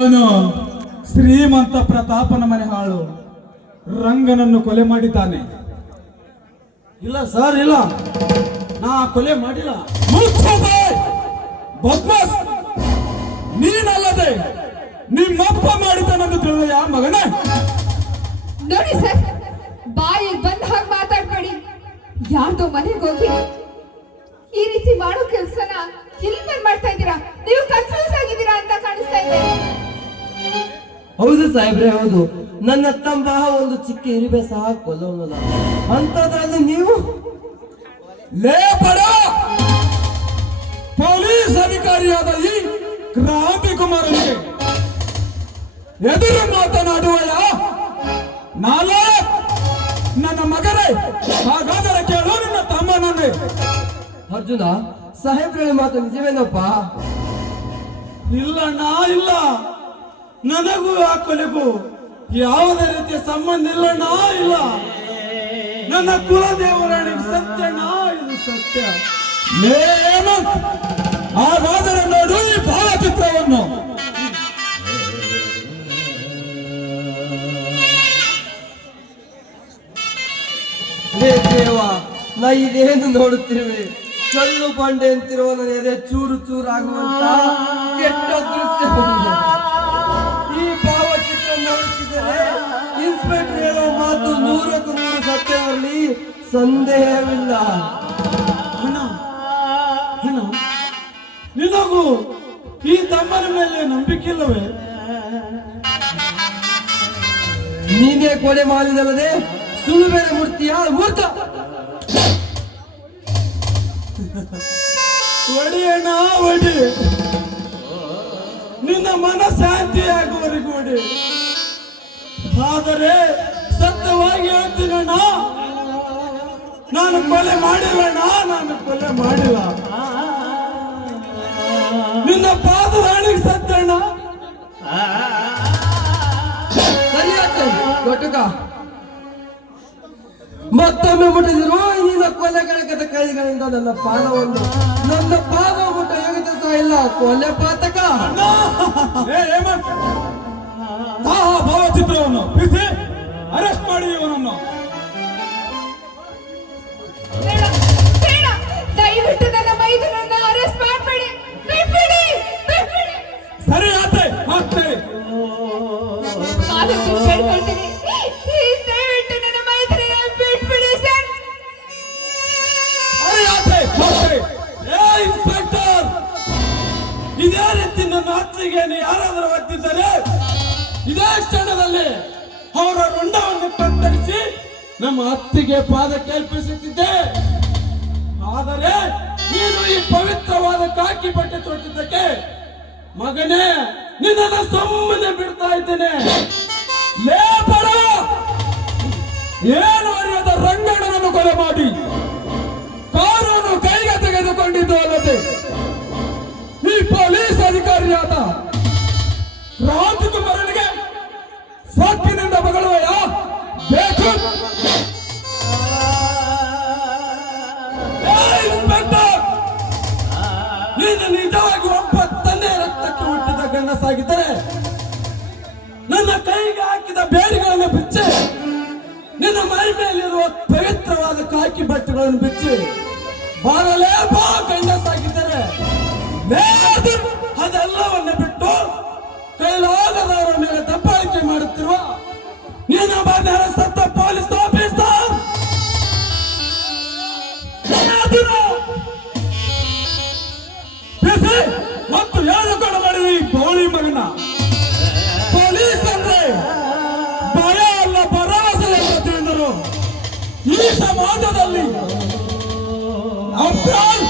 ಅವನು ಶ್ರೀಮಂತ ಪ್ರತಾಪನ ಮನೆ ಹಾಳು. ರಂಗನನ್ನು ಕೊಲೆ ಮಾಡಿದ್ದಾನೆ. ಇಲ್ಲ ಸರ್, ಇಲ್ಲ. ನಾ ಕೊಲೆ ಮಾಡಿಲ್ಲ! ಬದ್ಮಾಸ್! ನೀನಲ್ಲದೆ ನಿಮ್ಮಪ್ಪ ಮಾಡಿದ್ದಾನೆಂದು ತಿಳಿದ ಮಗನೇ? ನೋಡಿ ಸರ್ ಬಾಯಿ ಬಂದ ಹಾಗೆ ಮಾತಾಡ್ಬೇಡಿ. ಯಾರ್ದೋ ಮನೆಗೆ ಹೋಗಿ ಈ ರೀತಿ ಮಾಡೋ ಕೆಲ್ಸನ ಹೌದು ಸಾಹೇಬ್ರೆ, ಹೌದು. ನನ್ನ ತಮ್ಮ ಒಂದು ಚಿಕ್ಕ ಇರಿಬೆ ಸಹ ಕೊಲ್ಲ ಅಂತದ್ರಲ್ಲಿ ನೀವು? ಲೇ ಬಡ ಪೊಲೀಸ್ ಅಧಿಕಾರಿಯಾದ ಈ ಕ್ರಾಂತಿ ಕುಮಾರನಿಗೆ ಎದುರು ಮಾತನಾಡುವಯ? ನಾಳೆ ನನ್ನ ಮಗನೇ. ಹಾಗಾದರೆ ಕೇಳು ನಿನ್ನ ತಮ್ಮನನ್ನೇ ಅರ್ಜುನ, ಸಾಹೇಬ್ರ ಮಾತು ನಿಜವೇನಪ್ಪ? ಇಲ್ಲಣ್ಣ ಇಲ್ಲ. ನನಗೂ ಆ ಕೊಲೆಗೂ ಯಾವುದೇ ರೀತಿಯ ಸಂಬಂಧ ಇಲ್ಲಣ್ಣ, ಇಲ್ಲ. ನನ್ನ ಕುಲದೇವರಾಣಿಗೆ ಸತ್ಯಣ್ಣ, ಇದು ಸತ್ಯ. ಹಾಗಾದರೆ ನೋಡು ಈ ಭಾವಚಿತ್ರವನ್ನು. ದೇವ, ನಾ ಇದೇನು ನೋಡುತ್ತಿರುವೆ ಕಲ್ಲು ಬಂಡೆ ಅಂತಿರುವ ನನ್ನ ಎದೆ ಚೂರು ಚೂರಾಗುವಂತ ಕೆಟ್ಟ ದೃಶ್ಯ ನೂರಕ್ಕೂ ನೂರು ಸಂದೇಹವಿಲ್ಲ. ಅಣ್ಣ ನಿನಗೂ ಈ ತಮ್ಮನ ಮೇಲೆ ನಂಬಿಕೆ ಇಲ್ಲವೇ? ನೀನೇ ಕೊಲೆ ಮಾಡಿದಲ್ಲದೆ ಸುಳ್ಳು ಬೇರೆ ಮೂರ್ತಿಯ ಮೂರ್ತ. ಒಡಿ ಅಣ್ಣ ಒಡಿ. ನಿನ್ನ ಮನ ಶಾಂತಿಯಾಗುವವರೆಗೂ ಒಡಿ. ಆದರೆ ಹೇಳ್ತೀನಣ್ಣ ನಾನು ಕೊಲೆ ಮಾಡಿಲ್ಲಣ್ಣ ನಾನು ಕೊಲೆ ಮಾಡಿಲ್ಲ. ನಿನ್ನ ಪಾದರಾಣಿಗೆ ಸತ್ತಣ್ಣ ದೊಡ್ಡಕ ಮತ್ತೊಮ್ಮೆ ಮುಟ್ಟಿದಿರು, ನಿನ್ನ ಕೊಲೆ ಕಳಕದ ಕೈಗಳಿಂದ ನನ್ನ ಪಾದವನ್ನು ನನ್ನ ಪಾದ ಮುಟ್ಟ ಯೋಗ್ಯತೆ ಇಲ್ಲ, ಕೊಲೆ ಪಾತಕ. ಭಾವಚಿತ್ರವನ್ನು ಬಿಸಿ. ಅರೆಸ್ಟ್ ಮಾಡಿ ಇವನನ್ನು. ದಯವಿಟ್ಟು ನನ್ನ ಮೈದನನ್ನ ಅರೆಸ್ಟ್ ಮಾಡಬೇಡಿ. ಬಿಟ್ಬಿಡಿ ಸರಿ ಆತೆ ಕೇಳ್ಕೊಳ್ತೀನಿ. ದಯವಿಟ್ಟು ನನ್ನ ಬಿಟ್ಬಿಡಿ ಸರ್. ಸರಿ ಆತೆ ಆಗ್ತೇವೆ ಏ ಇನ್ಸ್ಪೆಕ್ಟರ್ ಇದೇ ರೀತಿ ನನ್ನ ಹತ್ತಿಗೆ ಯಾರಾದರೂ ಒತ್ತಿದ್ದರೆ ಇದೇ ಕ್ಷಣದಲ್ಲಿ ನಮ್ಮ ಅತ್ತಿಗೆ ಪಾದ ಕಲ್ಪಿಸುತ್ತಿದ್ದೆ ಆದರೆ ನೀನು ಈ ಪವಿತ್ರವಾದ ಕಾಕಿ ಬಟ್ಟೆ ತೊಟ್ಟಿದ್ದಕ್ಕೆ ಮಗನೇ ನಿನ್ನ ಸುಮ್ಮನೆ ಬಿಡ್ತಾ ಇದ್ದೇನೆ. ಏನು ಅರಿಯದ ನೀನು ನಿಜವಾಗಿ ಒಬ್ಬ ತಂದೆ ರಕ್ತಕ್ಕೆ ಹುಟ್ಟಿದ ಗಂಡಸಾಗಿದ್ದರೆ ನನ್ನ ಕೈಗೆ ಹಾಕಿದ ಬೇರುಗಳನ್ನು ಬಿಚ್ಚಿ, ನಿನ್ನ ಮೈ ಮೇಲಿರುವ ಪವಿತ್ರವಾದ ಕಾಕಿ ಬಟ್ಟೆಗಳನ್ನು ಬಿಚ್ಚಿ ಬಾರಲೇ ಬಾ ಗಂಡಸಾಗಿದ್ದರೆ ಅದೆಲ್ಲವನ್ನು ಬಿಟ್ಟು ಕೈಲಾಗದವರ ಮೇಲೆ ದಬ್ಬಾಳಿಕೆ ಮಾಡುತ್ತಿರುವ ನೀನು ಬಂದರೆ ಸತ್ತ ಪೊಲೀಸ್ ಆಫೀಸರ್. ಸಮಾಜದಲ್ಲಿ ಅಬ್ರಾಲ್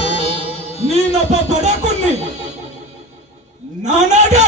ನೀನೊಬ್ಬ ಬಡ ಕುನ್ನಿ. ನನಗೆ